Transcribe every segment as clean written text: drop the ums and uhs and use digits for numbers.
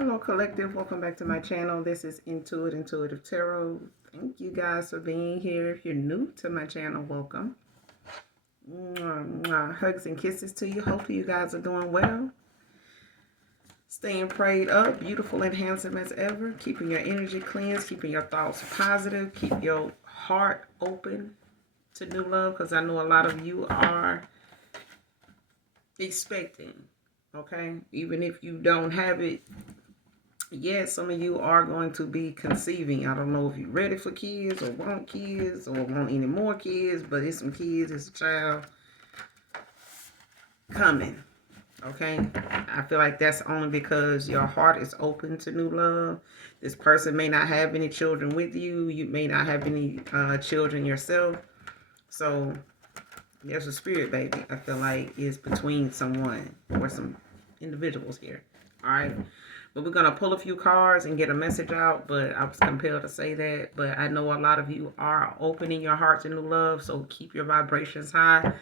Hello, collective. Welcome back to my channel. This is Intuitive Tarot. Thank you guys for being here. If you're new to my channel, welcome. Mwah, mwah. Hugs and kisses to you. Hopefully you guys are doing well. Staying prayed up, beautiful and handsome as ever. Keeping your energy cleansed, keeping your thoughts positive. Keep your heart open to new love, because I know a lot of you are expecting, okay? Even if you don't have it, yes, some of you are going to be conceiving. I don't know if you're ready for kids or want any more kids, but it's some kids, it's a child coming. Okay? I feel like that's only because your heart is open to new love. This person may not have any children with you. You may not have any children yourself. So there's a spirit, baby. I feel like it's between someone or some individuals here. All right? But we're going to pull a few cards and get a message out, but I was compelled to say that. But I know a lot of you are opening your heart to new love, so keep your vibrations high.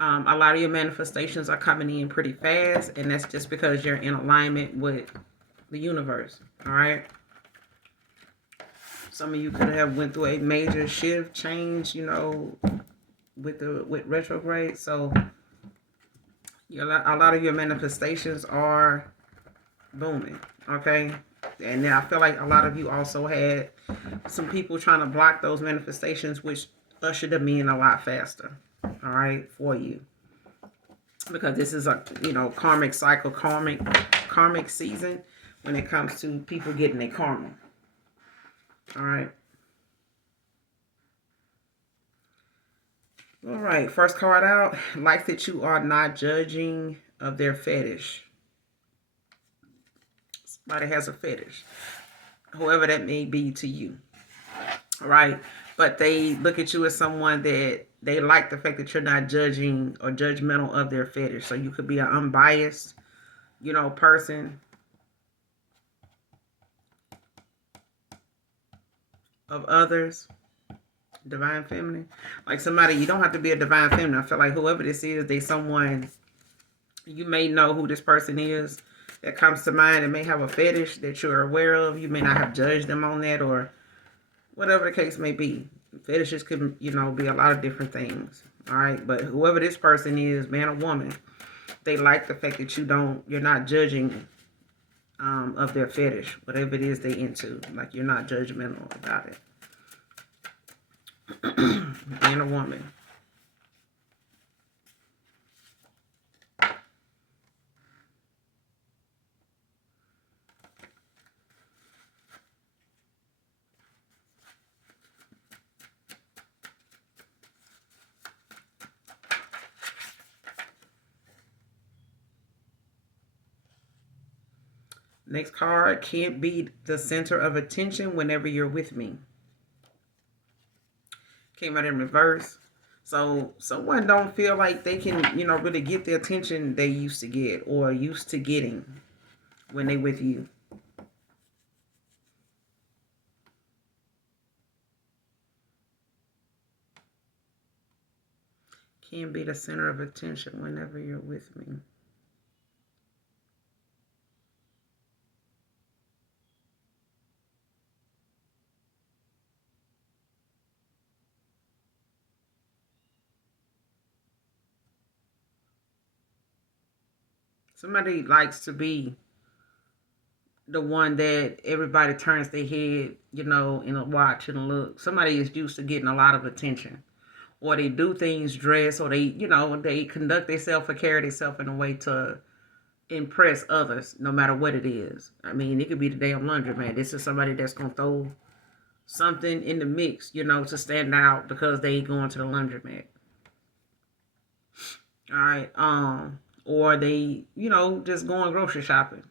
A lot of your manifestations are coming in pretty fast, and that's just because you're in alignment with the universe, all right? Some of you could have went through a major shift, change, with retrograde. So a lot of your manifestations are booming, okay? And then I feel like a lot of you also had some people trying to block those manifestations, which ushered them in a lot faster, all right, for you. Because this is a, karmic cycle, karmic season when it comes to people getting their karma, all right? All right, first card out, like that you are not judging of their fetish. Somebody has a fetish, whoever that may be to you, all right? But they look at you as someone that they like the fact that you're not judging or judgmental of their fetish. So you could be an unbiased, person of others. Divine feminine. Like somebody, you don't have to be a divine feminine. I feel like whoever this is, they someone, you may know who this person is that comes to mind and may have a fetish that you're aware of. You may not have judged them on that or whatever the case may be. Fetishes could, be a lot of different things. All right. But whoever this person is, man or woman, they like the fact that you're not judging of their fetish, whatever it is they into. Like you're not judgmental about it. Man or woman. Next card, can't be the center of attention whenever you're with me. Came out in reverse. So someone don't feel like they can, really get the attention they used to get or used to getting when they with you. Can't be the center of attention whenever you're with me. Somebody likes to be the one that everybody turns their head, in a watch and a look. Somebody is used to getting a lot of attention. Or they do things, dress, or they, they conduct themselves or carry themselves in a way to impress others, no matter what it is. I mean, it could be the damn laundromat. This is somebody that's going to throw something in the mix, to stand out because they going to the laundromat. All right. Or they, just going grocery shopping.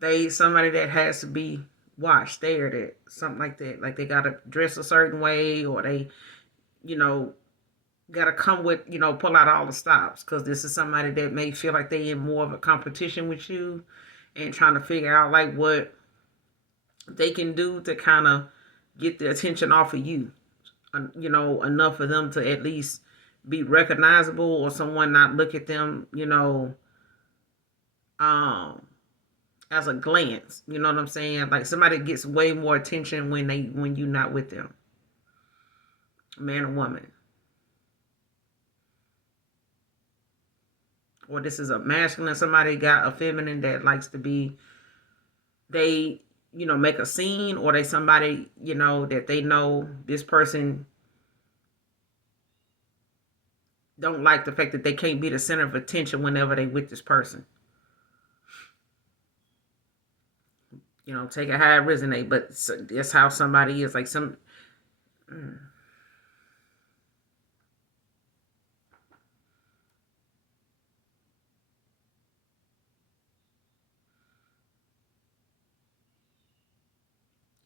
They somebody that has to be watched, stared at, something like that. Like they gotta dress a certain way, or they, gotta come with, pull out all the stops, because this is somebody that may feel like they in more of a competition with you and trying to figure out like what they can do to kind of get the attention off of you, enough for them to at least be recognizable, or someone not look at them, as a glance. You know what I'm saying? Like somebody gets way more attention when you're not with them, man or woman. Or this is a masculine. Somebody got a feminine that likes to be. They make a scene, or they somebody that they know this person don't like the fact that they can't be the center of attention whenever they with this person. Take it how it resonate, but that's how somebody is. Like some, mm,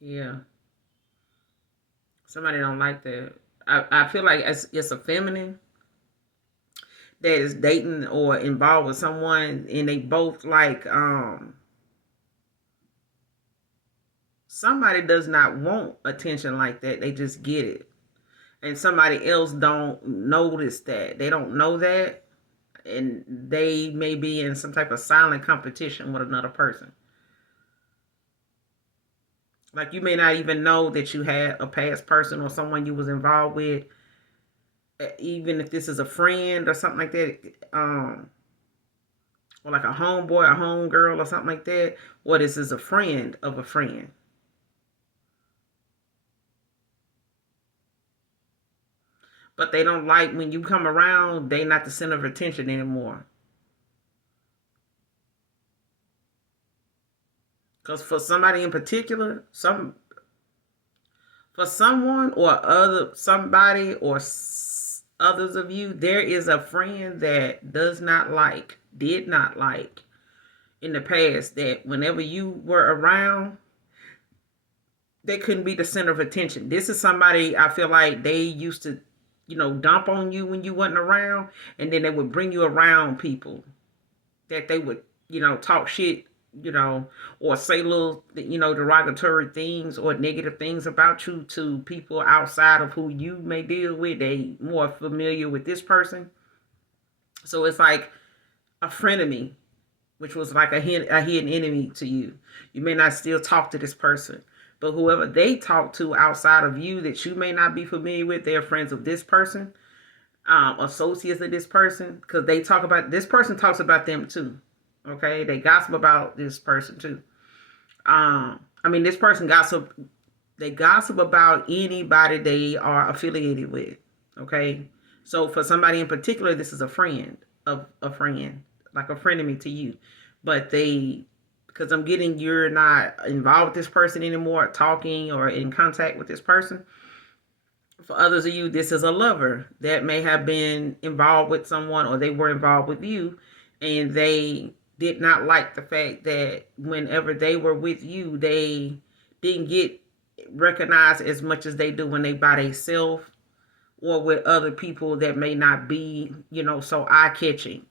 yeah, somebody don't like that. I feel like it's a feminine that is dating or involved with someone, and they both like somebody does not want attention like that. They just get it, and somebody else don't notice that. They don't know that, and they may be in some type of silent competition with another person. Like you may not even know that you had a past person or someone you was involved with, even if this is a friend or something like that, or like a homeboy, a homegirl, or something like that. Or this is a friend of a friend. But they don't like when you come around. They not the center of attention anymore. Because for somebody in particular, for someone or other somebody or others of you, there is a friend that did not like in the past, that whenever you were around, they couldn't be the center of attention. This is somebody I feel like they used to, dump on you when you wasn't around, and then they would bring you around people that they would, talk shit, or say little, derogatory things or negative things about you to people outside of who you may deal with. They more familiar with this person. So it's like a frenemy, which was like a hidden enemy to you. You may not still talk to this person, but whoever they talk to outside of you that you may not be familiar with, they're friends of this person, associates of this person, because they talk about this person talks about them too. Okay, they gossip about this person too. I mean, this person gossip. They gossip about anybody they are affiliated with. Okay, so for somebody in particular, this is a friend of a friend, like a frenemy to you. But because I'm getting you're not involved with this person anymore, talking or in contact with this person. For others of you, this is a lover that may have been involved with someone, or they were involved with you, and they did not like the fact that whenever they were with you, they didn't get recognized as much as they do when they by themselves or with other people that may not be, so eye catching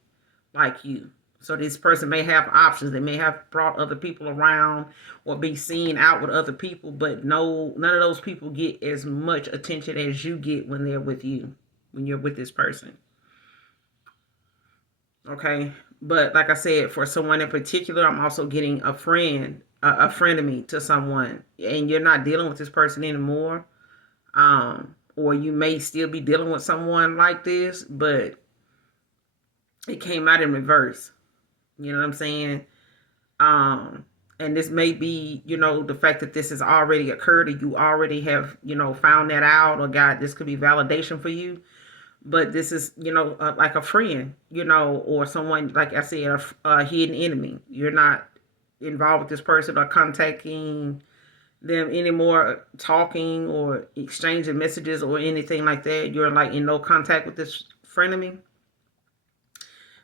like you. So this person may have options. They may have brought other people around or be seen out with other people, but no, none of those people get as much attention as you get when they're with you, when you're with this person. Okay. But like I said, for someone in particular, I'm also getting a friend, a frenemy to someone, and you're not dealing with this person anymore. Or you may still be dealing with someone like this, but it came out in reverse. You know what I'm saying? Um, and this may be, the fact that this has already occurred, or you already have, found that out, or God, this could be validation for you. But this is, like a friend, or someone, like I said, a hidden enemy. You're not involved with this person or contacting them anymore, talking or exchanging messages or anything like that. You're like in no contact with this frenemy.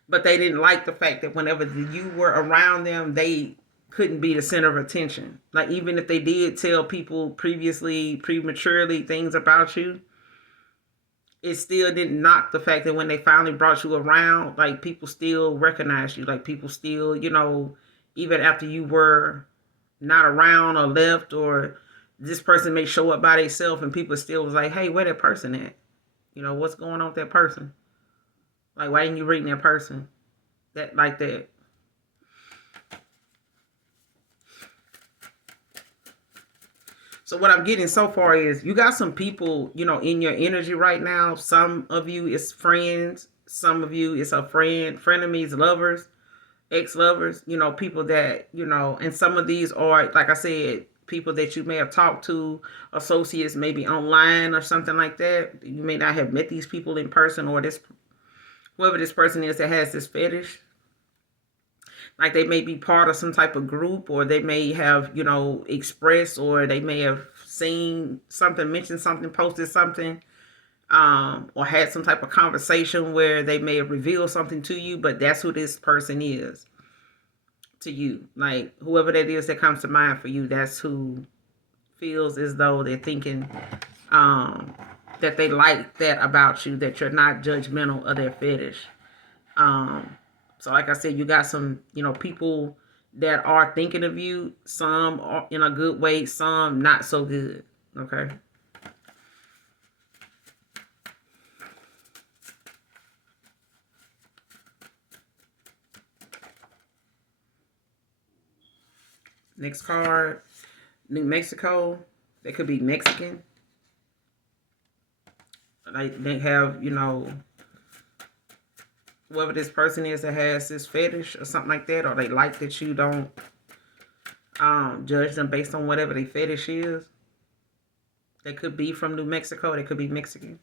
But they didn't like the fact that whenever you were around them, they couldn't be the center of attention. Like even if they did tell people previously, prematurely things about you, it still didn't knock the fact that when they finally brought you around, like people still recognize you. Like people still, even after you were not around or left, or this person may show up by themselves and people still was like, hey, where that person at? What's going on with that person? Like, why didn't you bring that person? That like that. So what I'm getting so far is you got some people, in your energy right now. Some of you is friends. Some of you is a friend, frenemies, lovers, ex-lovers, people that, and some of these are, like I said, people that you may have talked to, associates maybe online or something like that. You may not have met these people in person, or this, whoever this person is that has this fetish. Like they may be part of some type of group, or they may have, expressed, or they may have seen something, mentioned something, posted something, or had some type of conversation where they may have revealed something to you, but that's who this person is to you. Like whoever that is that comes to mind for you, that's who feels as though they're thinking um, that they like that about you, that you're not judgmental of their fetish. Um, so like I said, you got some, people that are thinking of you, some are in a good way, some not so good. Okay. Next card, New Mexico. They could be Mexican. They have, whoever this person is that has this fetish or something like that, or they like that you don't judge them based on whatever their fetish is. They could be from New Mexico. They could be Mexican.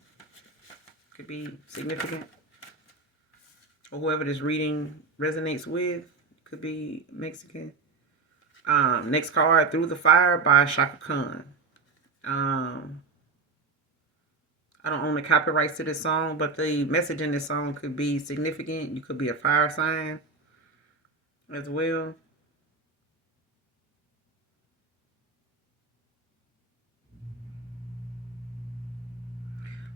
Could be significant. Or whoever this reading resonates with could be Mexican. Next card, Through the Fire by Shaka Khan. I don't own the copyrights to this song, but the message in this song could be significant. You could be a fire sign as well.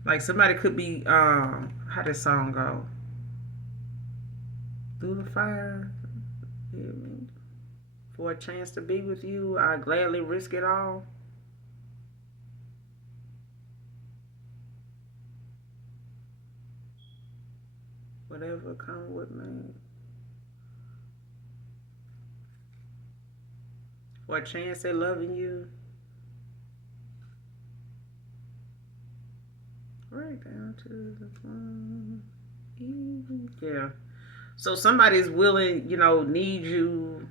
Like somebody could be, how does song go? Through the fire, for a chance to be with you, I gladly risk it all. Whatever come with me. For a chance at loving you. Right down to the phone. Yeah. So somebody's willing, need you.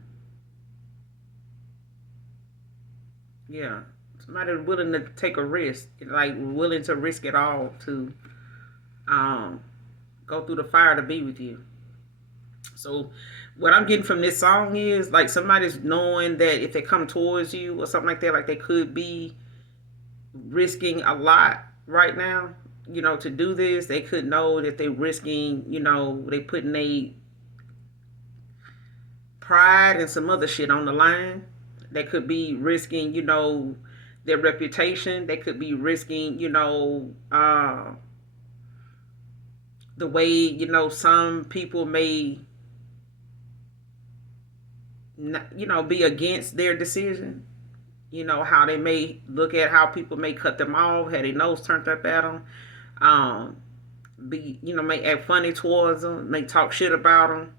Yeah. Somebody's willing to take a risk, like willing to risk it all to um go through the fire to be with you. So what I'm getting from this song is like somebody's knowing that if they come towards you or something like that, like they could be risking a lot right now, to do this. They could know that they're risking, they putting their pride and some other shit on the line. They could be risking, their reputation. They could be risking, the way, some people may, be against their decision. How they may look at how people may cut them off, had their nose turned up at them, um, may act funny towards them, may talk shit about them.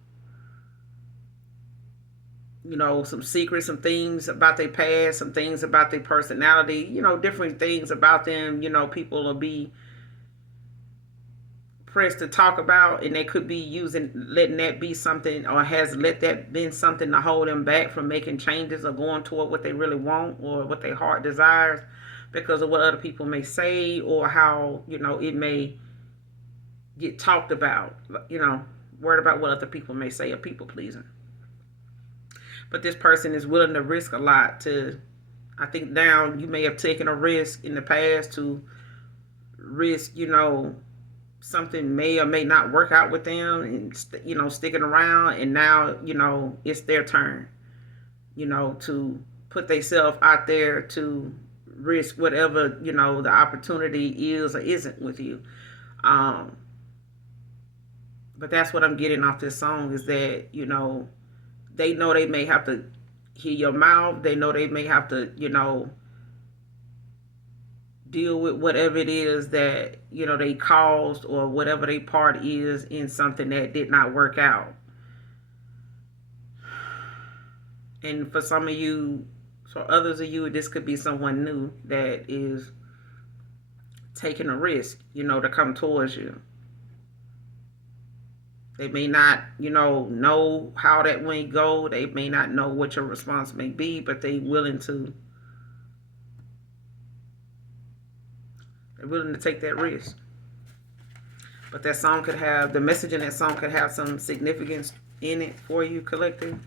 Some secrets, some things about their past, some things about their personality, different things about them, people will be pressed to talk about, and they could be using, letting that be something, or has let that been something to hold them back from making changes or going toward what they really want or what their heart desires because of what other people may say, or how, it may get talked about, worried about what other people may say, or people pleasing. But this person is willing to risk a lot to, I think now you may have taken a risk in the past to risk, something may or may not work out with them, and sticking around, and now it's their turn, to put themselves out there to risk whatever the opportunity is or isn't with you. um but that's what I'm getting off this song, is that they know they may have to hear your mouth. They know they may have to deal with whatever it is that they caused, or whatever their part is in something that did not work out. And for some of you, For others of you, this could be someone new that is taking a risk, to come towards you. They may not, know how that may go. They may not know what your response may be, but they're willing to take that risk. But the message in that song could have some significance in it for you, collective.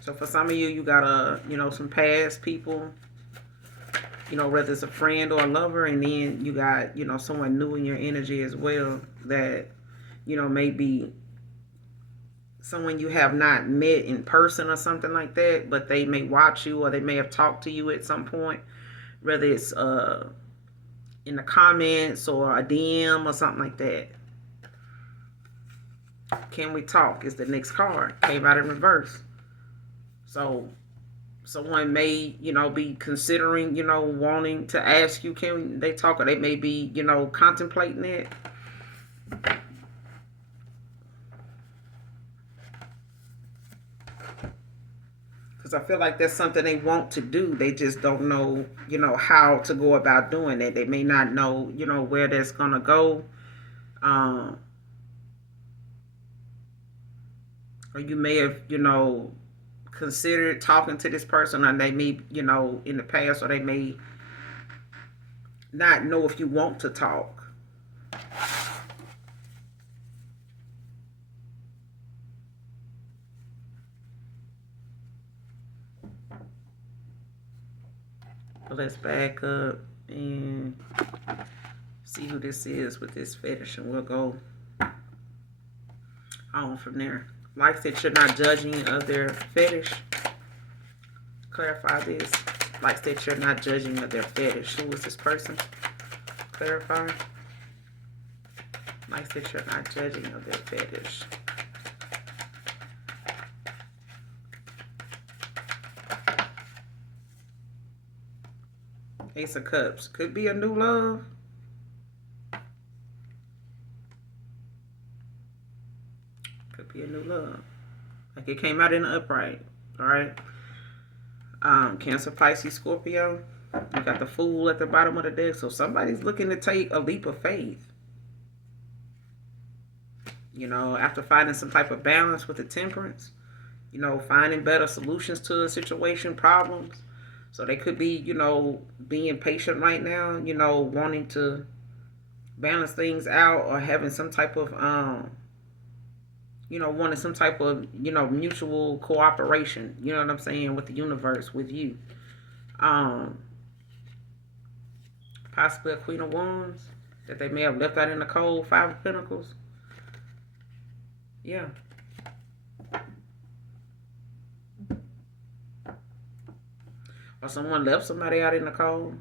So for some of you, you got some past people, whether it's a friend or a lover, and then you got, someone new in your energy as well that, maybe someone you have not met in person or something like that, but they may watch you or they may have talked to you at some point, whether it's in the comments or a DM or something like that. Can we talk is the next card. Came out in reverse. So someone may, be considering, wanting to ask you, can they talk, or they may be, contemplating it. Because I feel like that's something they want to do. They just don't know, how to go about doing it. They may not know, where that's going to go. Or you may have, considered talking to this person, and they may, in the past, or they may not know if you want to talk. But let's back up and see who this is with this fetish, and we'll go on from there. Like that you're not judging of their fetish. Clarify this. Like that you're not judging of their fetish. Who is this person? Clarify. Like that you're not judging of their fetish. Ace of Cups. Could be a new love. Could be a new love. Like it came out in the upright. Alright. Cancer, Pisces, Scorpio. You got the Fool at the bottom of the deck. So somebody's looking to take a leap of faith. After finding some type of balance with the Temperance. Finding better solutions to a situation, problems. So they could be, being patient right now, wanting to balance things out, or having some type of, wanting some type of, mutual cooperation, you know what I'm saying, with the universe, with you. Possibly a Queen of Wands that they may have left out in the cold, Five of Pentacles. Yeah. Or someone left somebody out in the cold.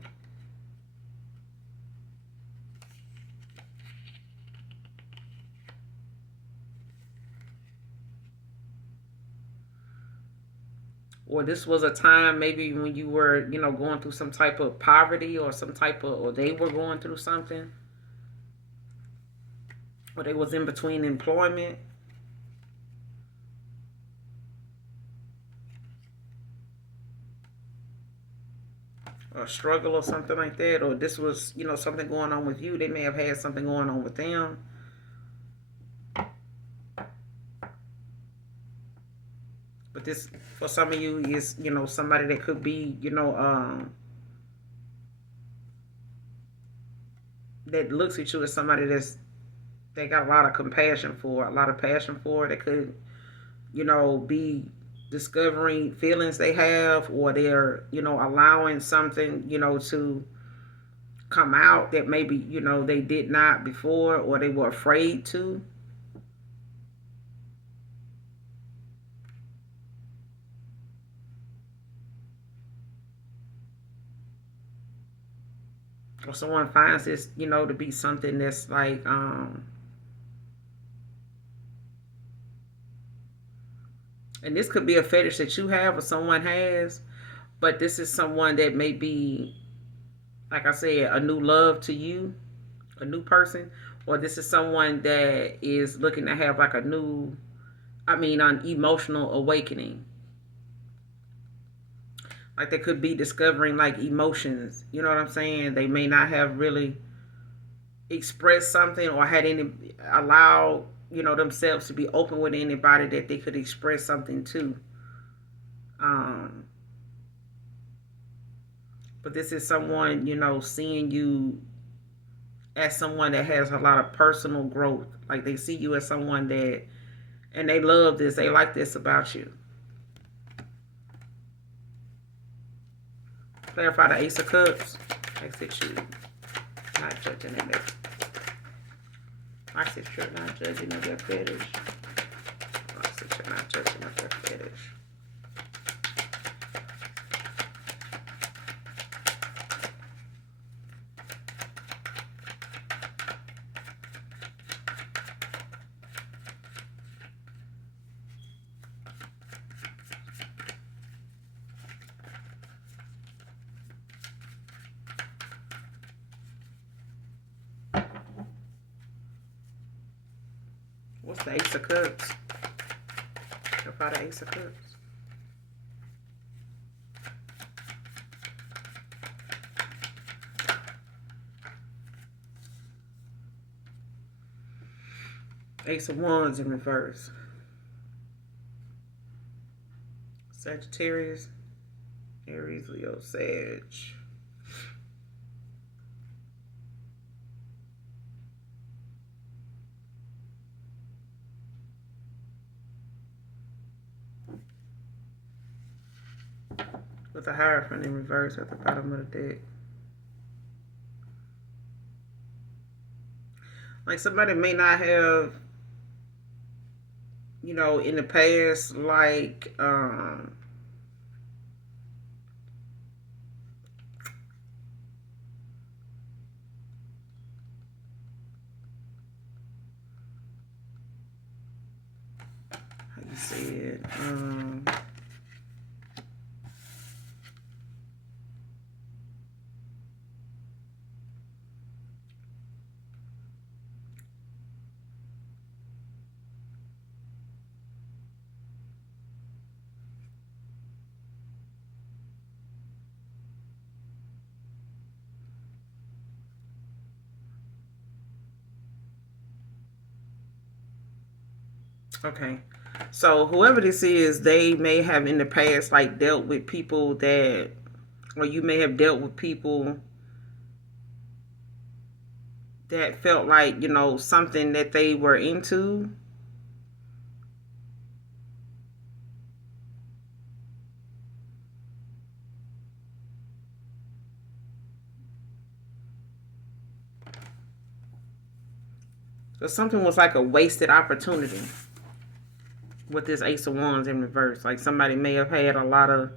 Or this was a time maybe when you were, going through some type of poverty, or or they were going through something. Or they was in between employment. Or struggle or something like that. Or this was, something going on with you. They may have had something going on with them. But this, for some of you, is, somebody that could be, that looks at you as somebody they got a lot of compassion for, a lot of passion for. They could, be discovering feelings they have, or they're, allowing something, to come out that maybe, they did not before, or they were afraid to. Or someone finds this, to be something that's like, and this could be a fetish that you have or someone has, but this is someone that may be, like I said, a new love to you, a new person, or this is someone that is looking to have like a new I mean, on emotional awakening. Like they could be discovering like emotions. You know what I'm saying? They may not have really expressed something or had any allowed, themselves to be open with anybody that they could express something to. Um, but this is someone, seeing you as someone that has a lot of personal growth. Like they see you as someone that, and they love this, they like this about you. Clarify the Ace of Cups. Makes it you not judging it. Makes it you're not judging of their fetish. Makes it you're not judging of their fetish. What's the Ace of Cups? Clarify the Ace of Cups. Ace of Wands in reverse. Sagittarius, Aries, Leo, Sag. With a Hierophant in reverse at the bottom of the deck. Like somebody may not have, in the past, like, how you say it, okay. So whoever this is, they may have in the past like dealt with people that, or you may have dealt with people that felt like, something that they were into. So something was like a wasted opportunity with this Ace of Wands in reverse. Like somebody may have had a lot of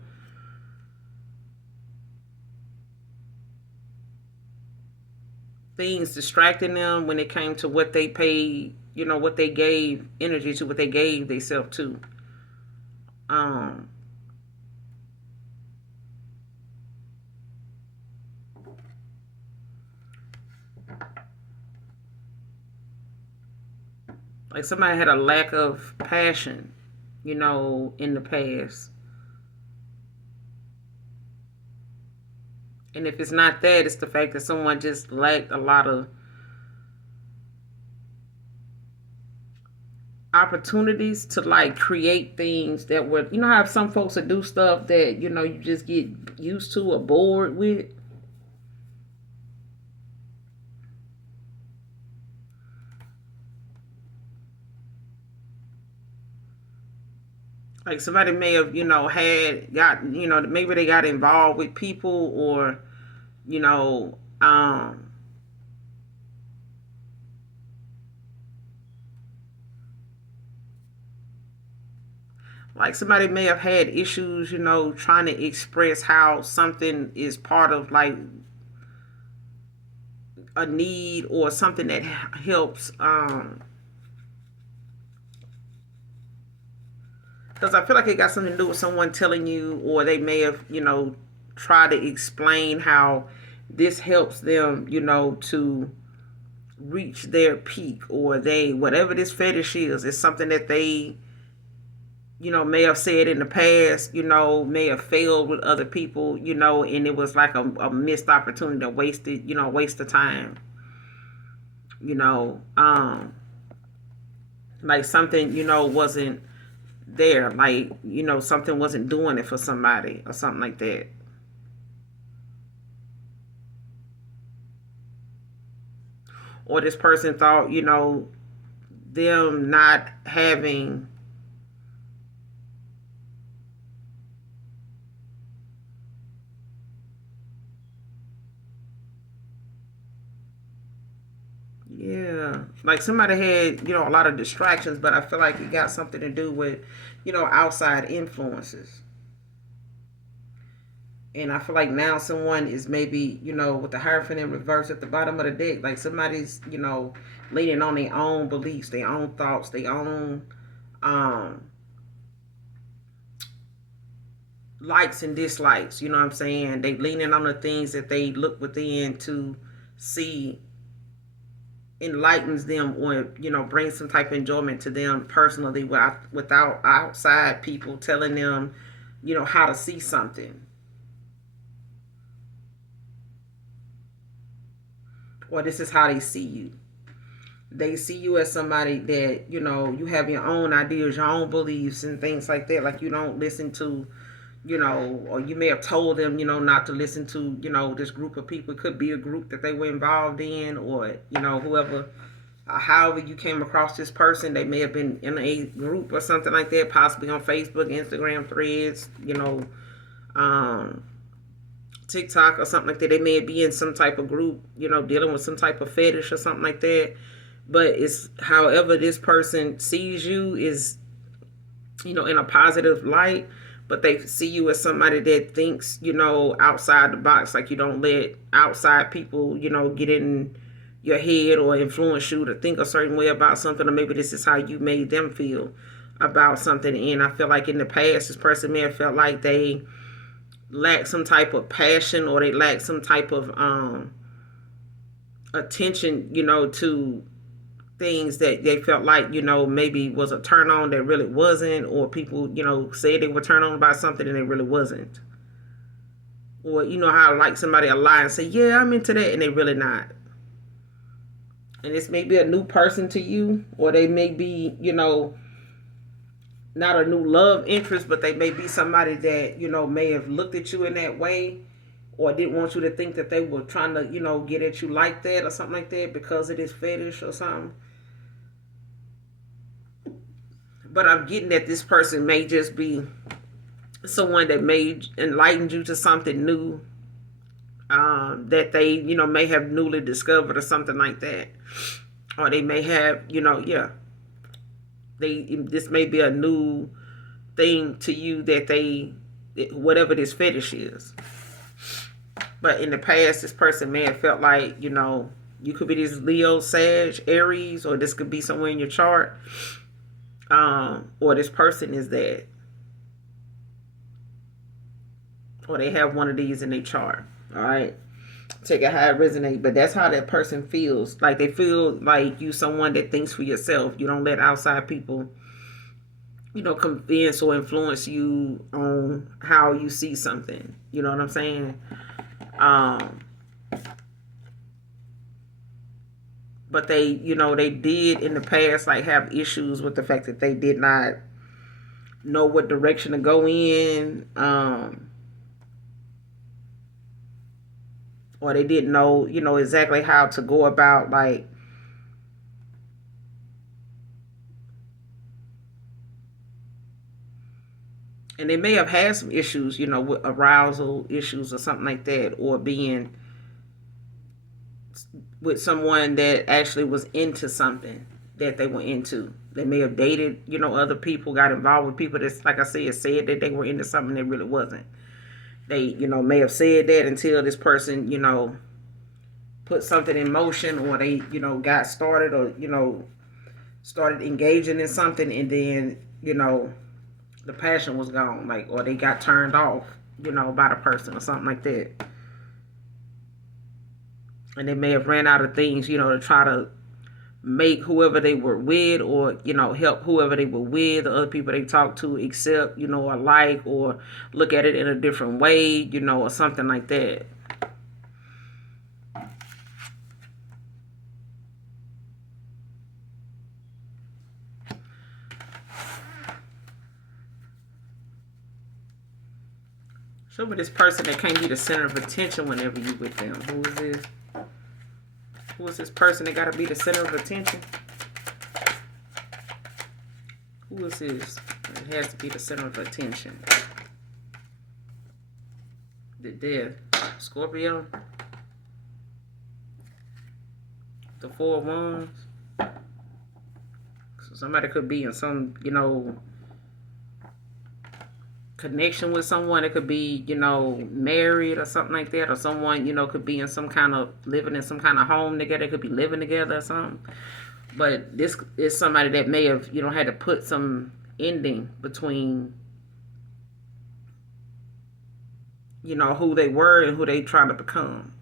things distracting them when it came to what they paid, what they gave energy to, what they gave themselves to. Um, like somebody had a lack of passion, in the past. And if it's not that, it's the fact that someone just lacked a lot of opportunities to like create things that would, how some folks that do stuff that, you just get used to or bored with. Like somebody may have, had got, maybe they got involved with people or, you know, um, like somebody may have had issues, trying to express how something is part of like a need or something that helps. Because I feel like it got something to do with someone telling you, or they may have, tried to explain how this helps them, to reach their peak, or they, whatever this fetish is something that they, may have said in the past, may have failed with other people, and it was like a missed opportunity, a wasted, waste of time, you know, um, like something, wasn't there, like, something wasn't doing it for somebody or something like that. Or this person thought, them not having, yeah, like somebody had, a lot of distractions, but I feel like it got something to do with, outside influences. And I feel like now someone is maybe, with the Hierophant in reverse at the bottom of the deck, like somebody's, leaning on their own beliefs, their own thoughts, their own um, likes and dislikes. You know what I'm saying? They leaning on the things that they look within to see enlightens them, or brings some type of enjoyment to them personally, without outside people telling them, how to see something, or this is how they see you. They see you as somebody that, you have your own ideas, your own beliefs and things like that. Like you don't listen to, or you may have told them, not to listen to, this group of people. It could be a group that they were involved in, or, whoever, however you came across this person. They may have been in a group or something like that, possibly on Facebook, Instagram, Threads, um, TikTok or something like that. They may be in some type of group, dealing with some type of fetish or something like that. But it's however this person sees you is, in a positive light, but they see you as somebody that thinks, outside the box. Like you don't let outside people, get in your head or influence you to think a certain way about something, or maybe this is how you made them feel about something. And I feel like in the past, this person may have felt like they lacked some type of passion, or they lacked some type of attention, to things that they felt like, maybe was a turn on that really wasn't, or people, said they were turned on by something and it really wasn't. Or how like somebody a lie and say, yeah, I'm into that, and they really not. And this may be a new person to you, or they may be, not a new love interest, but they may be somebody that, may have looked at you in that way, or didn't want you to think that they were trying to, get at you like that or something like that because of this fetish or something. But I'm getting that this person may just be someone that may enlighten you to something new, that they, may have newly discovered or something like that. Or they may have, yeah, this may be a new thing to you that they, whatever this fetish is. But in the past, this person may have felt like, you could be this Leo, Sag, Aries, or this could be somewhere in your chart, or this person is that, or they have one of these in their chart. All right, take it how it resonates, but that's how that person feels. Like they feel like you someone that thinks for yourself. You don't let outside people, convince or influence you on how you see something. You know what I'm saying? Um, but they, they did in the past like have issues with the fact that they did not know what direction to go in, or they didn't know, exactly how to go about, like, and they may have had some issues, with arousal issues or something like that, or being with someone that actually was into something that they were into. They may have dated, other people, got involved with people that, like I said that they were into something that really wasn't. They, may have said that until this person, put something in motion, or they, got started, or, started engaging in something, and then, the passion was gone, like, or they got turned off, by the person or something like that. And they may have ran out of things, to try to make whoever they were with, or help whoever they were with, or other people they talk to, accept, or like, or look at it in a different way, or something like that. Show me this person that can't be the center of attention whenever you with them. Who is this? Who is this person that gotta be the center of attention? Who is this? It has to be the center of attention. The Death. Scorpio. The Four of Wands. So somebody could be in some, connection with someone. It could be, married or something like that. Or someone, could be in some kind of, living in some kind of home together. They could be living together or something. But this is somebody that may have, had to put some ending between, who they were and who they trying to become.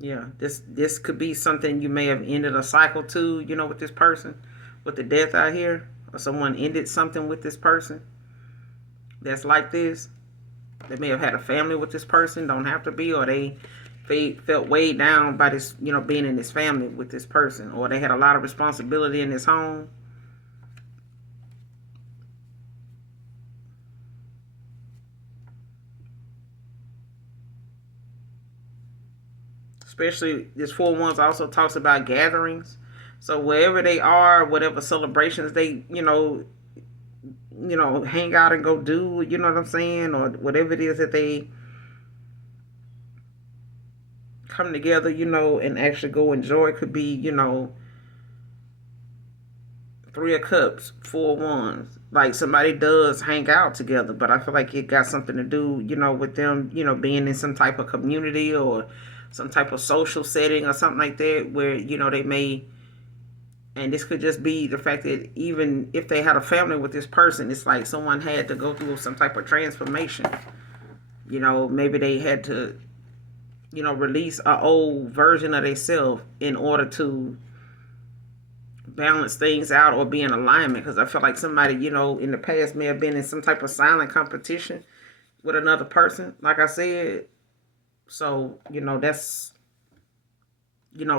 Yeah, this could be something you may have ended a cycle to, with this person, with the Death out here, or someone ended something with this person that's like this. They may have had a family with this person, don't have to be, or they felt weighed down by this, being in this family with this person, or they had a lot of responsibility in this home. Especially this Four Wands also talks about gatherings. So wherever they are, whatever celebrations they, hang out and go do, you know what I'm saying? Or whatever it is that they come together, and actually go enjoy. It could be, Three of Cups, Four of Wands. Like somebody does hang out together, but I feel like it got something to do, with them, being in some type of community or some type of social setting or something like that, where, they may, and this could just be the fact that even if they had a family with this person, it's like someone had to go through some type of transformation. Maybe they had to, release an old version of themselves in order to balance things out or be in alignment. Because I feel like somebody, in the past may have been in some type of silent competition with another person, like I said. So, that's,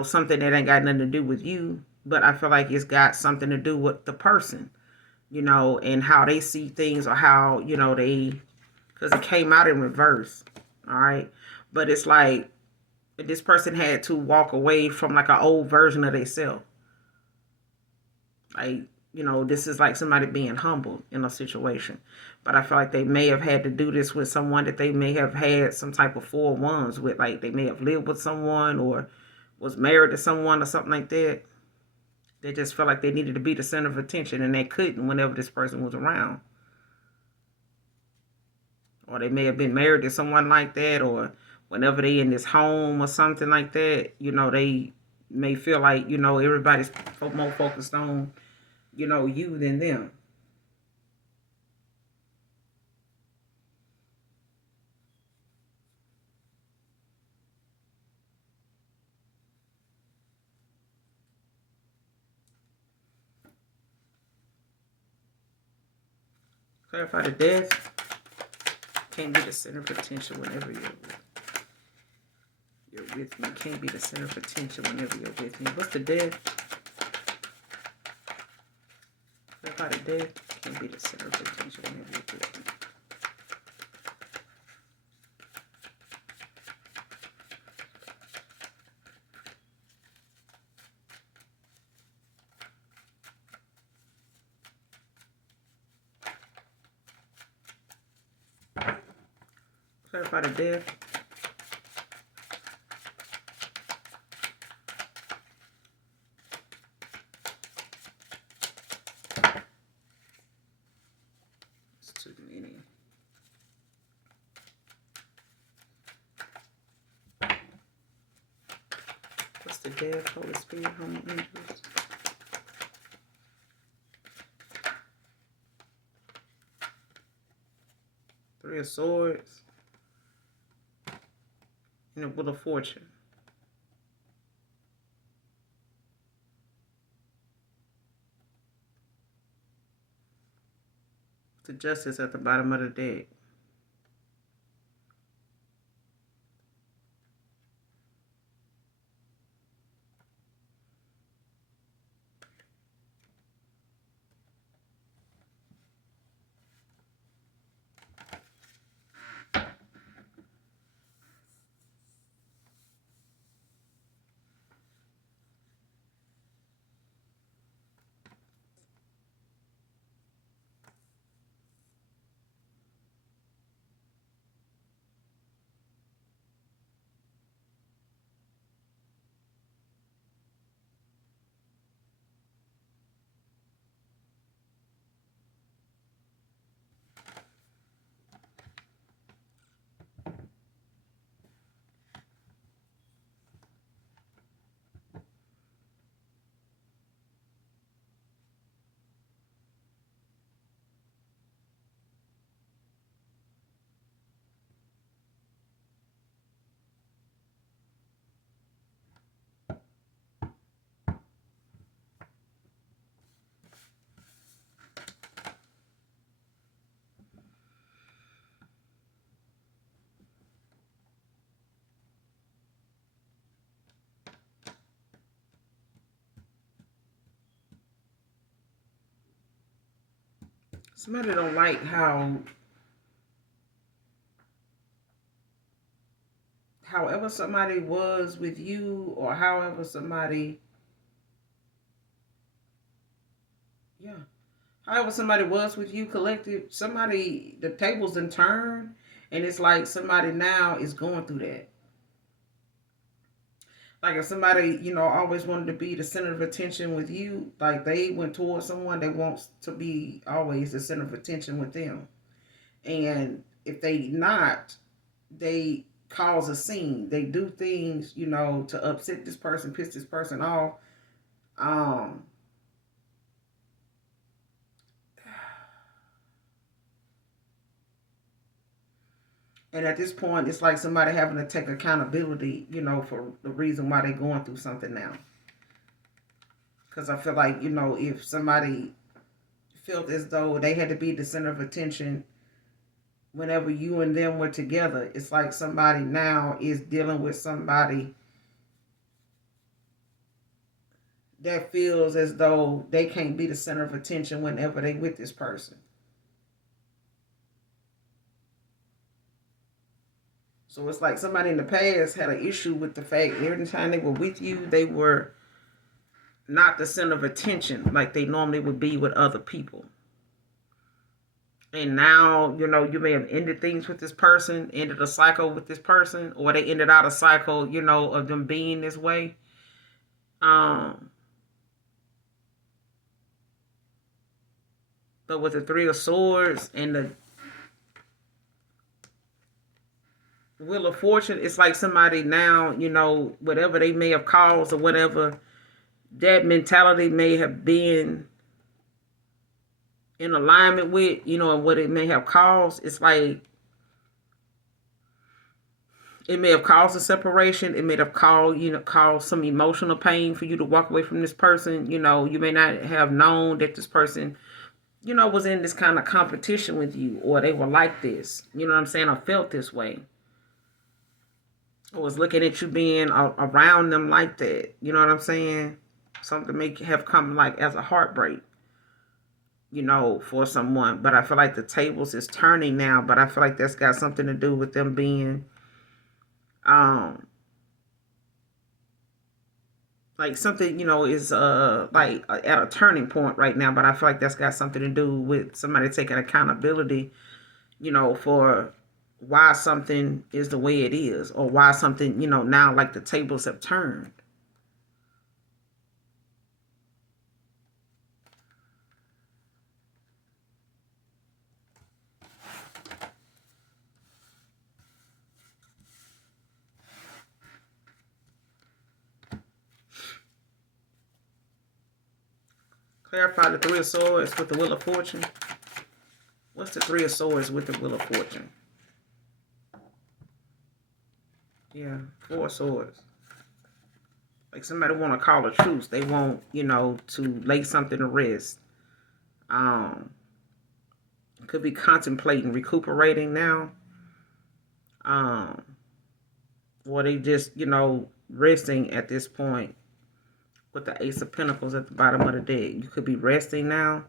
something that ain't got nothing to do with you. But I feel like it's got something to do with the person, and how they see things, or how, they, because it came out in reverse. All right. But it's like this person had to walk away from like an old version of themselves. Like, this is like somebody being humble in a situation. But I feel like they may have had to do this with someone that they may have had some type of Four of Wands with. Like they may have lived with someone or was married to someone or something like that. They just felt like they needed to be the center of attention, and they couldn't whenever this person was around. Or they may have been married to someone like that, or whenever they in this home or something like that, they may feel like, everybody's more focused on, you than them. Clarify the Death. Can't be the center of attention whenever you're with me. Can't be the center of attention whenever you're with me. What's the Death? Clarify the Death. Can't be the center of attention whenever you're with me. Clarify the Death. It's too many. What's the Death? Holy Spirit, Holy Angels. Three of Swords. and the Wheel of Fortune. The Justice at the bottom of the deck. Somebody don't like however somebody was with you, or however somebody, yeah, however somebody was with you, collective, somebody, the tables done turned, and it's like somebody now is going through that. Like if somebody, always wanted to be the center of attention with you, like they went towards someone that wants to be always the center of attention with them. And if they not, they cause a scene. They do things, to upset this person, piss this person off. Um, and at this point, it's like somebody having to take accountability, for the reason why they're going through something now. Because I feel like, if somebody felt as though they had to be the center of attention whenever you and them were together, it's like somebody now is dealing with somebody that feels as though they can't be the center of attention whenever they with this person. So it's like somebody in the past had an issue with the fact every time they were with you, they were not the center of attention like they normally would be with other people. And now, you may have ended things with this person, ended a cycle with this person, or they ended out a cycle, of them being this way. Um, but with the Three of Swords and the Wheel of Fortune, it's like somebody now, whatever they may have caused or whatever that mentality may have been in alignment with, and what it may have caused, it's like it may have caused a separation. It may have caused some emotional pain for you to walk away from this person. You may not have known that this person, was in this kind of competition with you, or they were like this. You know what I'm saying? Or felt this way. Or was looking at you being around them like that. You know what I'm saying? Something may have come like as a heartbreak, for someone. But I feel like the tables is turning now. But I feel like that's got something to do with them being um like something, is like at a turning point right now. But I feel like that's got something to do with somebody taking accountability, for why something is the way it is, or why something, now like the tables have turned. Clarify the Three of Swords with the Wheel of Fortune. What's the Three of Swords with the Wheel of Fortune? Yeah, Four of Swords. Like somebody want to call a truce. They want, to lay something to rest. Um, could be contemplating, recuperating now. Um, or they just, resting at this point with the Ace of Pentacles at the bottom of the deck. You could be resting now,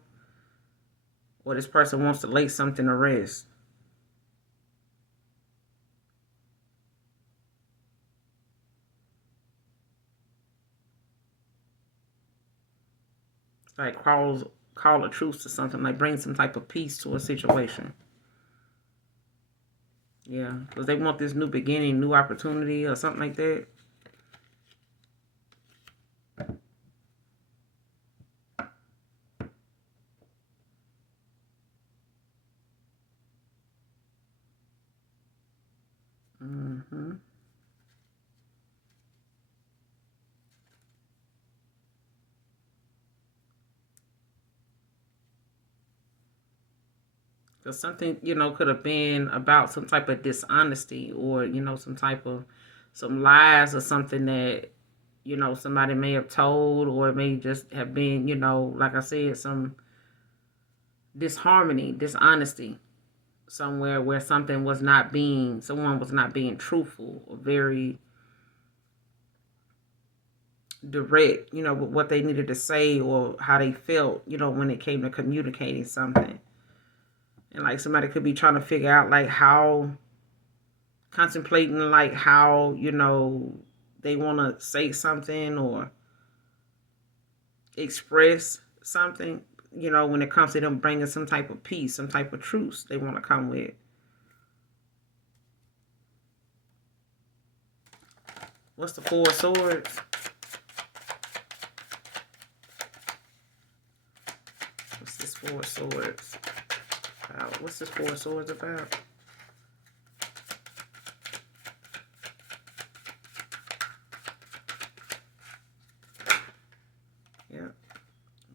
or this person wants to lay something to rest. Like call a truce to something, like bring some type of peace to a situation. Yeah, because they want this new beginning, new opportunity, or something like that. Mm-hmm. Because something, could have been about some type of dishonesty, or, some lies or something that, somebody may have told, or it may just have been, like I said, some disharmony, dishonesty somewhere where someone was not being truthful or very direct, with what they needed to say or how they felt, when it came to communicating something. And like somebody could be trying to figure out like how, contemplating like how, they want to say something or express something, when it comes to them bringing some type of peace, some type of truce they want to come with. What's the Four of Swords? What's this Four of Swords about? What's this Four of Swords about? Yeah.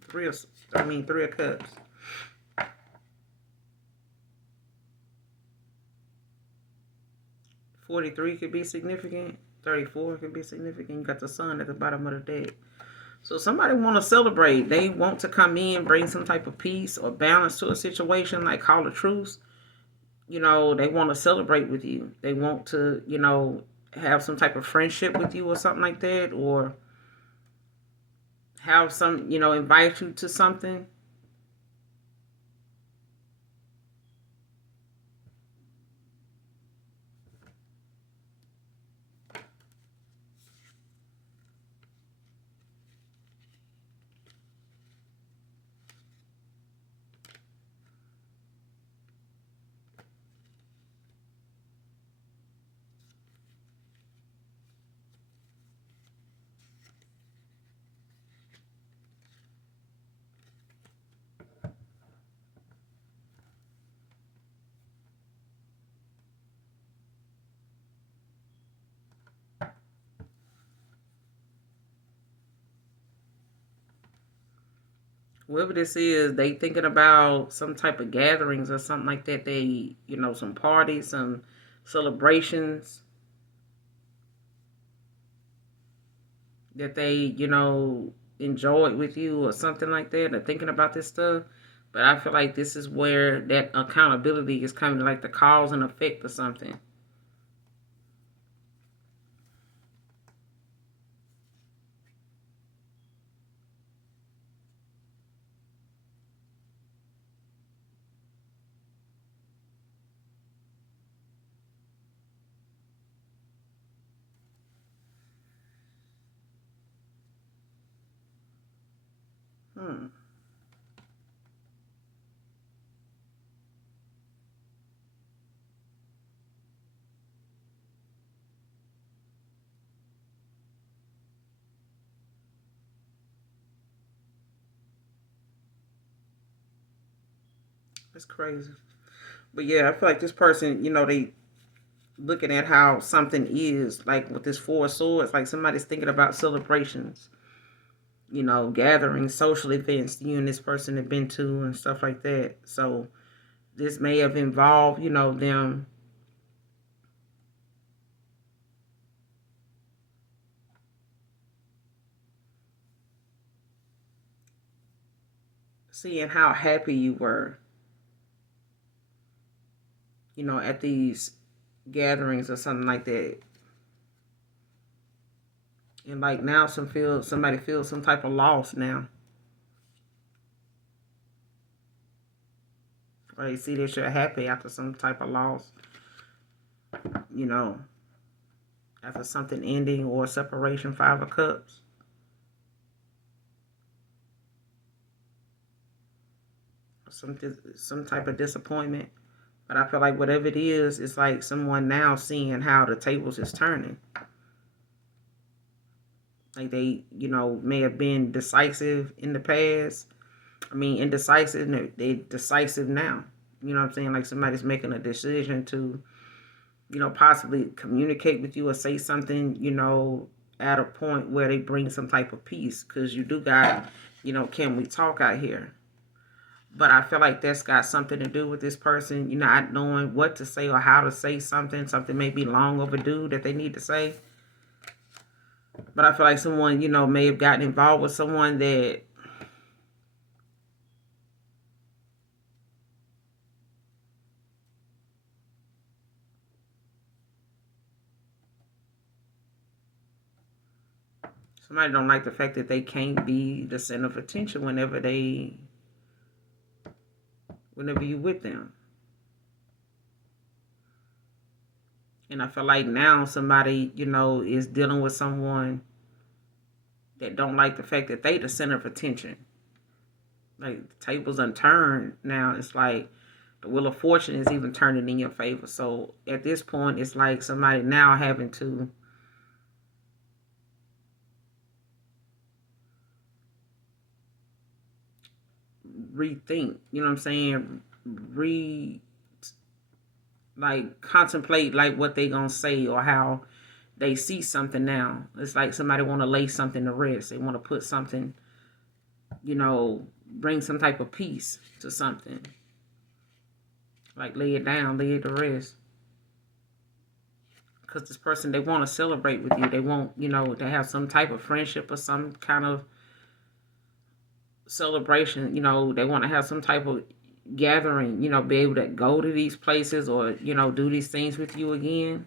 Three of Cups. 43 could be significant. 34 could be significant. You got the Sun at the bottom of the deck. So somebody want to celebrate. They want to come in, bring some type of peace or balance to a situation, like call a truce. They want to celebrate with you. They want to, have some type of friendship with you or something like that, or have some, invite you to something. Whatever this is, they thinking about some type of gatherings or something like that. They, some parties, some celebrations that they, enjoyed with you or something like that. They're thinking about this stuff. But I feel like this is where that accountability is coming, like the cause and effect or something. Hmm. That's crazy. But yeah, I feel like this person, they looking at how something is, like with this Four of Swords, like somebody's thinking about celebrations, gatherings, social events you and this person have been to and stuff like that. So this may have involved, them seeing how happy you were, at these gatherings or something like that. And like now somebody feels some type of loss now. Or they see that you're happy after some type of loss, you know, after something ending or separation, Five of Cups. Some type of disappointment. But I feel like whatever it is, it's like someone now seeing how the tables is turning. Like they, may have been decisive in the past. I mean, indecisive, they decisive now. You know what I'm saying? Like somebody's making a decision to, possibly communicate with you or say something, at a point where they bring some type of peace. Because you do got, can we talk out here? But I feel like that's got something to do with this person, not knowing what to say or how to say something. Something may be long overdue that they need to say. But I feel like someone, may have gotten involved with someone that somebody don't like the fact that they can't be the center of attention whenever you with them. And I feel like now somebody, is dealing with someone that don't like the fact that they the center of attention. Like the tables unturned now. It's like the wheel of fortune is even turning in your favor. So at this point, it's like somebody now having to rethink. You know what I'm saying? Like contemplate like what they gonna say or how they see something now. It's like somebody want to lay something to rest. They want to put something, bring some type of peace to something. Like lay it down, lay it to rest. Because this person, they want to celebrate with you. They want, to have some type of friendship or some kind of celebration. They want to have some type of gathering, be able to go to these places or, do these things with you again.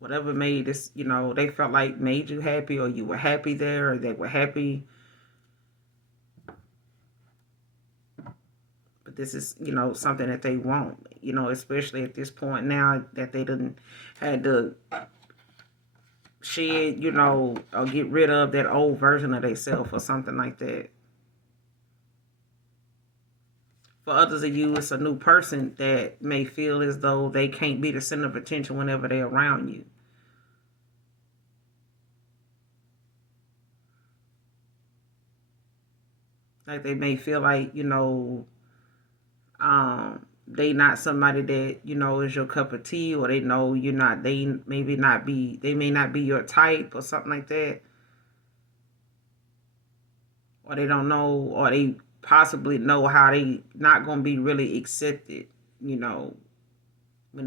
Whatever made this, they felt like made you happy or you were happy there or they were happy. But this is, something that they want, especially at this point now that they didn't had to shed, or get rid of that old version of themselves or something like that. For others of you, it's a new person that may feel as though they can't be the center of attention whenever they're around you. Like they may feel like, they not somebody that, is your cup of tea, or they know you're not, they may not be your type or something like that. Or they don't know, or they possibly know how they not going to be really accepted, when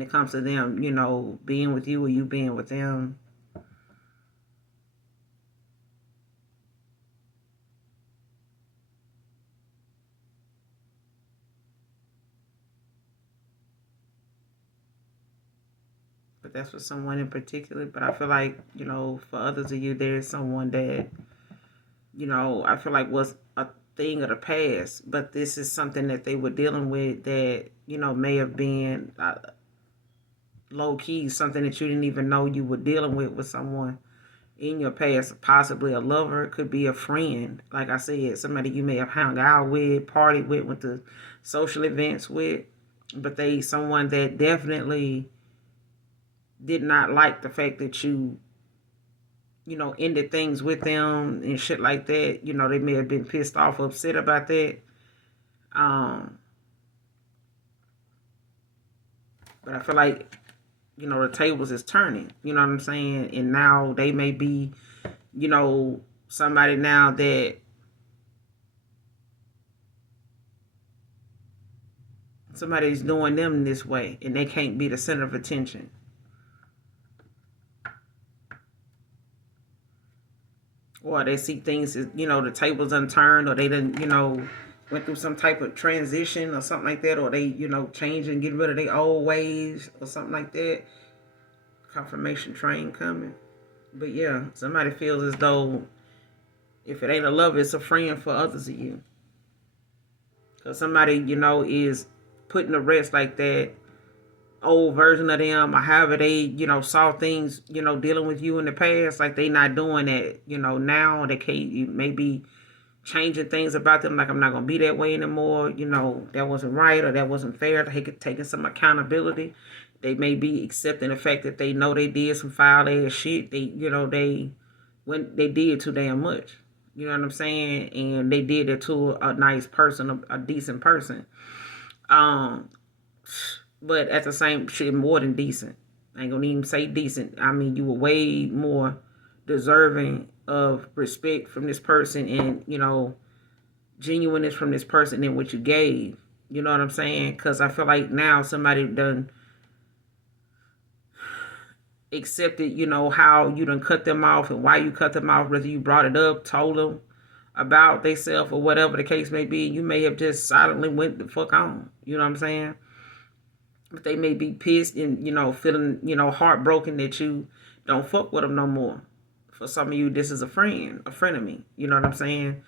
it comes to them, being with you or you being with them. But that's for someone in particular. But I feel like, for others of you, there's someone that, I feel like was a thing of the past. But this is something that they were dealing with that, may have been low key, something that you didn't even know you were dealing with someone in your past, possibly a lover, it could be a friend. Like I said, somebody you may have hung out with, partied with, went to social events with, but they someone that definitely did not like the fact that you, ended things with them and shit like that. They may have been pissed off, upset about that. Um, but I feel like, the tables is turning. You know what I'm saying? And now they may be, somebody now that somebody's doing them this way and they can't be the center of attention. or they see things as, the tables unturned, or they didn't, went through some type of transition or something like that, or they, change and get rid of their old ways or something like that. Confirmation train coming. But yeah, somebody feels as though if it ain't a lover, it's a friend for others of you. Because somebody, is putting to rest like that old version of them, or however they, saw things, dealing with you in the past, like they not doing that, now. They can't, maybe changing things about them, like I'm not gonna be that way anymore. That wasn't right, or that wasn't fair. Taking some accountability. They may be accepting the fact that they know they did some foul ass shit. They did too damn much. You know what I'm saying? And they did it to a nice person, a decent person. Um, but at the same shit, more than decent. I ain't gonna even say decent. I mean, you were way more deserving of respect from this person, and genuineness from this person than what you gave. You know what I'm saying? Because I feel like now somebody done accepted, how you done cut them off and why you cut them off, whether you brought it up, told them about themselves or whatever the case may be. You may have just silently went the fuck on. You know what I'm saying? But they may be pissed and, feeling, heartbroken that you don't fuck with them no more. For some of you, this is a frenemy. You know what I'm saying?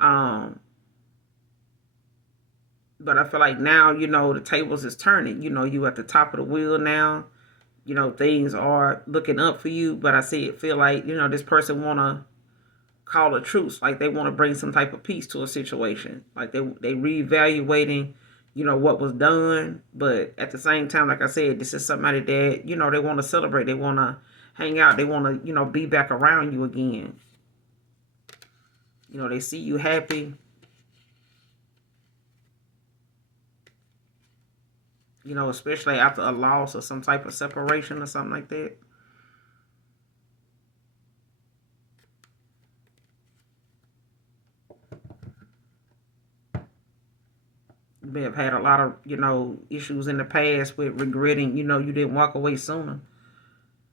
But I feel like now, the tables is turning. You at the top of the wheel now. Things are looking up for you. But I feel like, this person want to call a truce. Like they want to bring some type of peace to a situation. Like they reevaluating, what was done. But at the same time, like I said, this is somebody that, they want to celebrate. They want to hang out. They want to, be back around you again. They see you happy. Especially after a loss or some type of separation or something like that. You may have had a lot of, issues in the past with regretting, you didn't walk away sooner,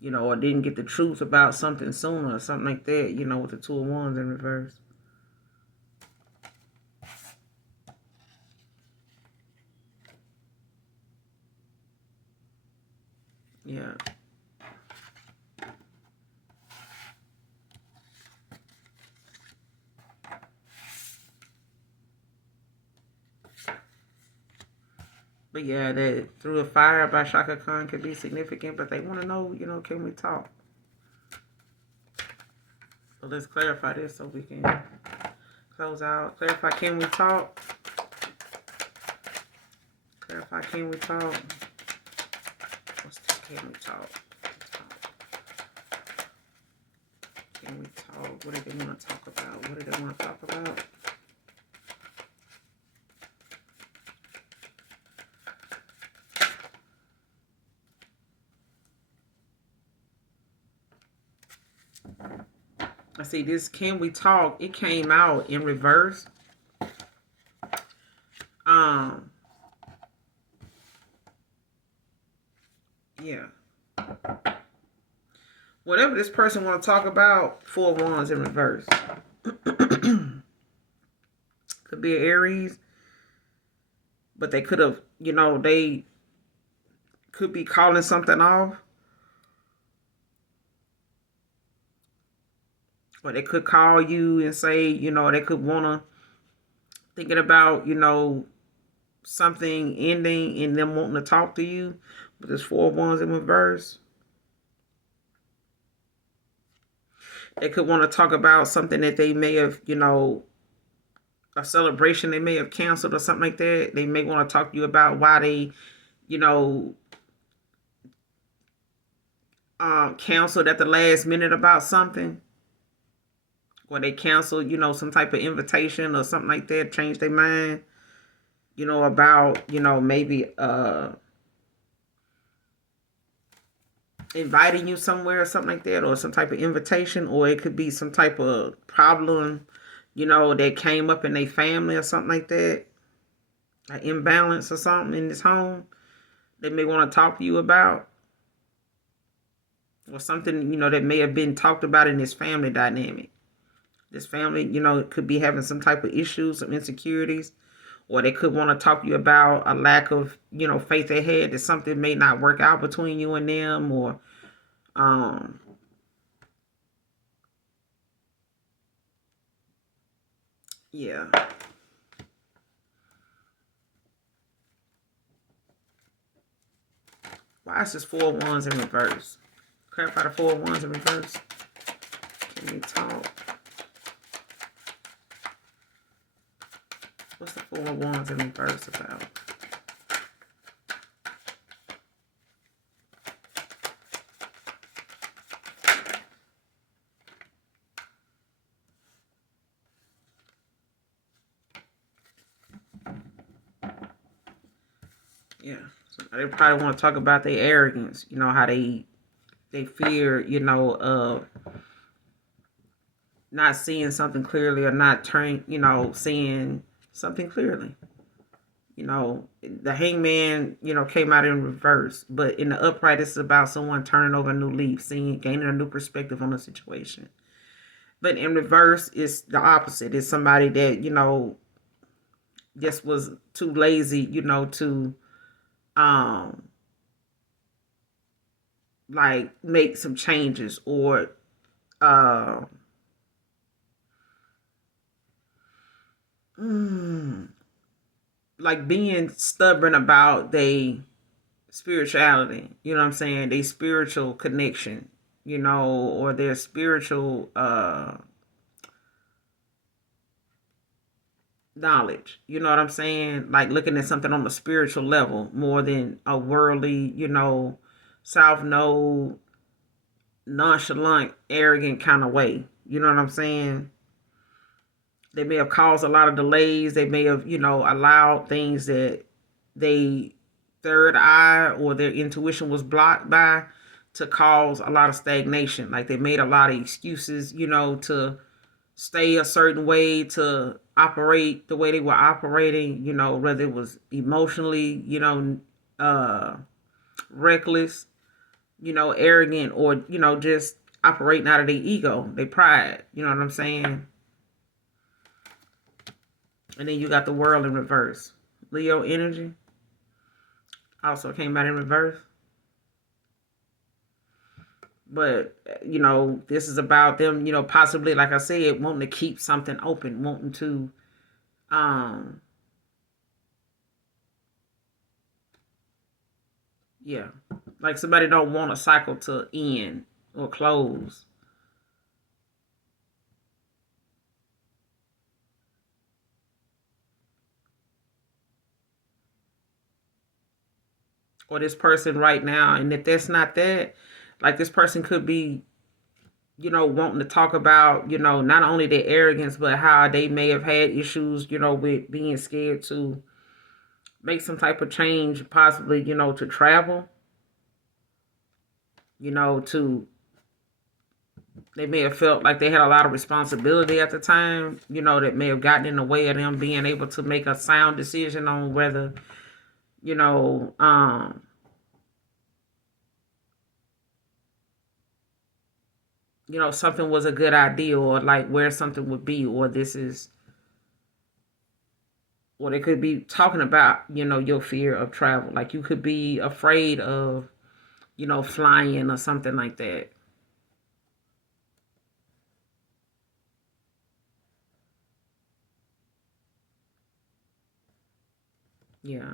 or didn't get the truth about something sooner or something like that, with the Two of Wands in reverse. Yeah. But yeah, that Through a Fire by Shaka Khan could be significant, but they want to know, can we talk? So let's clarify this so we can close out. Clarify, can we talk? Clarify, can we talk? What's this? Can we talk? Can we talk? What do they want to talk about? What do they want to talk about? I see this Can We Talk, it came out in reverse. Yeah. Whatever this person want to talk about, Four Wands in reverse. Could be an Aries, but they could have, they could be calling something off. Or they could call you and say, they could want to, thinking about, something ending and them wanting to talk to you. But there's Four Wands in reverse. They could want to talk about something that they may have, a celebration they may have canceled or something like that. They may want to talk to you about why they, canceled at the last minute about something. Or they canceled, some type of invitation or something like that, change their mind, about, maybe inviting you somewhere or something like that, or some type of invitation, or it could be some type of problem, that came up in their family or something like that, an imbalance or something in this home they may want to talk to you about, or something, that may have been talked about in this family dynamic. This family, could be having some type of issues, some insecurities, or they could want to talk to you about a lack of, faith they had that something may not work out between you and them, or um, yeah. Why is this 4 of Wands in reverse? Clarify the 4 of Wands in reverse. Can we talk? What's the 4 of Wands in reverse about? Yeah. So they probably want to talk about their arrogance, how they fear, not seeing something clearly, or not turning, seeing something clearly. The Hangman, came out in reverse, but in the upright, it's about someone turning over a new leaf, seeing, gaining a new perspective on the situation. But in reverse, it's the opposite. It's somebody that, just was too lazy, to um like make some changes, or uh mm, like being stubborn about they spirituality, what I'm saying, they spiritual connection, or their spiritual knowledge, what I'm saying, like looking at something on a spiritual level more than a worldly, south node, nonchalant, arrogant kind of way, what I'm saying. They may have caused a lot of delays. They may have, allowed things that they third eye or their intuition was blocked by to cause a lot of stagnation. Like they made a lot of excuses, to stay a certain way, to operate the way they were operating, whether it was emotionally, reckless, arrogant, or, just operating out of their ego, their pride. You know what I'm saying? And then you got the World in reverse. Leo energy also came out in reverse. But, this is about them, possibly, like I said, wanting to keep something open, wanting to, um, yeah, like somebody don't want a cycle to end or close. Or this person right now, and if that's not that, like this person could be, wanting to talk about, not only their arrogance, but how they may have had issues, with being scared to make some type of change, possibly, to travel, to, they may have felt like they had a lot of responsibility at the time, that may have gotten in the way of them being able to make a sound decision on whether, you know, um, something was a good idea, or like where something would be, or this is, or they could be talking about, your fear of travel. Like you could be afraid of, flying or something like that. Yeah.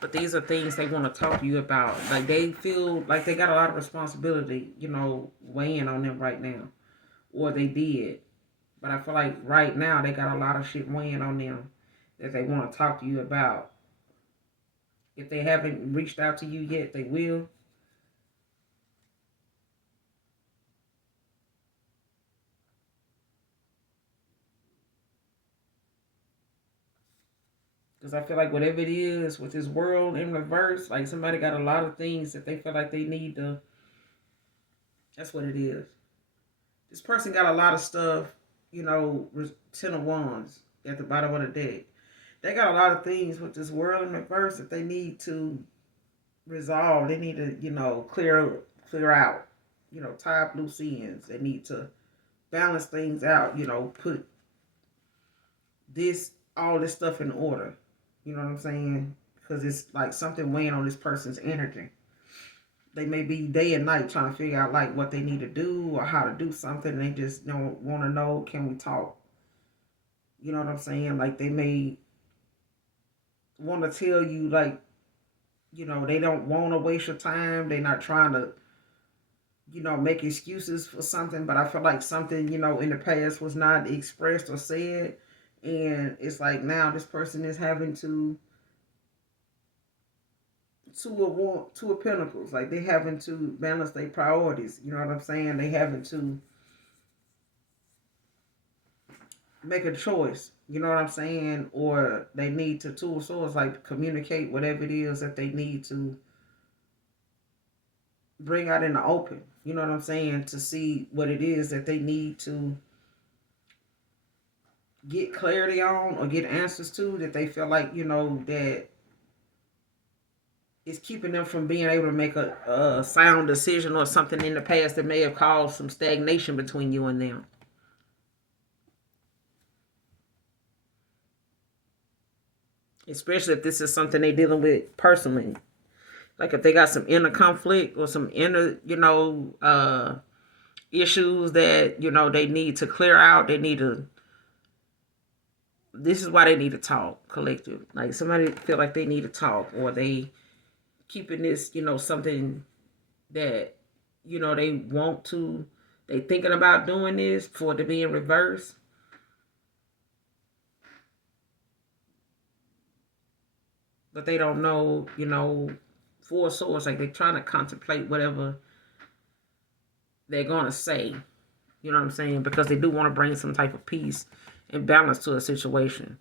But these are things they want to talk to you about. Like they feel like they got a lot of responsibility, weighing on them right now. Or they did. But I feel like right now they got a lot of shit weighing on them that they want to talk to you about. If they haven't reached out to you yet, they will. Because I feel like whatever it is with this world in reverse, like somebody got a lot of things that they feel like they need to. That's what it is. This person got a lot of stuff, 10 of Wands at the bottom of the deck. They got a lot of things with this world in reverse that they need to resolve. They need to, clear out. Tie up loose ends. They need to balance things out. Put all this stuff in order. You know what I'm saying? Because it's like something weighing on this person's energy. They may be day and night trying to figure out like what they need to do or how to do something. And they just don't want to know, can we talk? You know what I'm saying? Like they may want to tell you like, they don't want to waste your time. They're not trying to, make excuses for something. But I feel like something, in the past was not expressed or said. And it's like now this person is having to two of pentacles. Like they having to balance their priorities. You know what I'm saying? They having to make a choice. You know what I'm saying? Or they need to two of swords, like communicate whatever it is that they need to bring out in the open. You know what I'm saying? To see what it is that they need to get clarity on or get answers to, that they feel like, that it's keeping them from being able to make a sound decision or something in the past that may have caused some stagnation between you and them. Especially if this is something they're dealing with personally. Like if they got some inner conflict or some inner, issues that, they need to clear out. This is why they need to talk, collective. Like somebody feel like they need to talk, or they keeping this, something that, they want to, they thinking about doing this for it to be in reverse. But they don't know, Four of Swords, like they're trying to contemplate whatever they're going to say. You know what I'm saying? Because they do want to bring some type of peace and balance to a situation.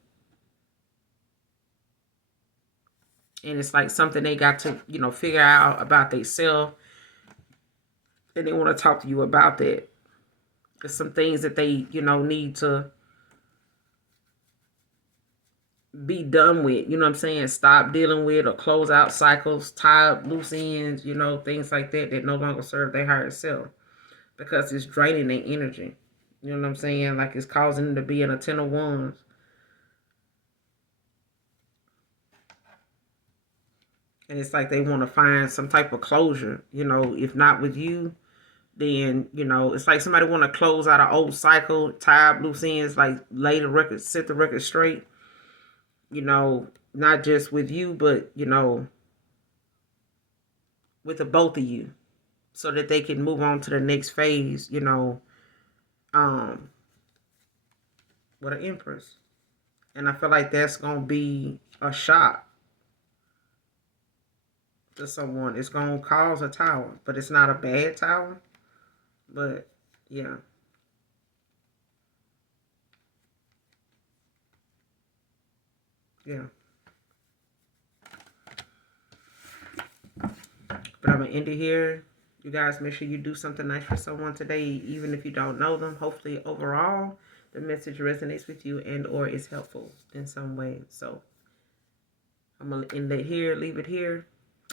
And it's like something they got to, figure out about themselves. And they want to talk to you about that. There's some things that they, need to be done with. You know what I'm saying? Stop dealing with or close out cycles, tie up loose ends, things like that no longer serve their higher self. Because it's draining their energy. You know what I'm saying? Like it's causing them to be in a 10 of Wands. And it's like they want to find some type of closure. If not with you, then, it's like somebody want to close out an old cycle, tie up loose ends, like lay the record, set the record straight. Not just with you, but, with the both of you. So that they can move on to the next phase, with an Empress. And I feel like that's going to be a shock to someone. It's going to cause a tower, but it's not a bad tower. But, yeah. Yeah. But I'm going to end it here. You guys make sure you do something nice for someone today, even if you don't know them. Hopefully, overall, the message resonates with you and or is helpful in some way. So, I'm going to end it here, leave it here.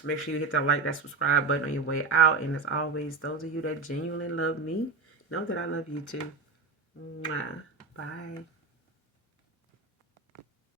Make sure you hit that like, that subscribe button on your way out. And as always, those of you that genuinely love me, know that I love you too. Mwah. Bye.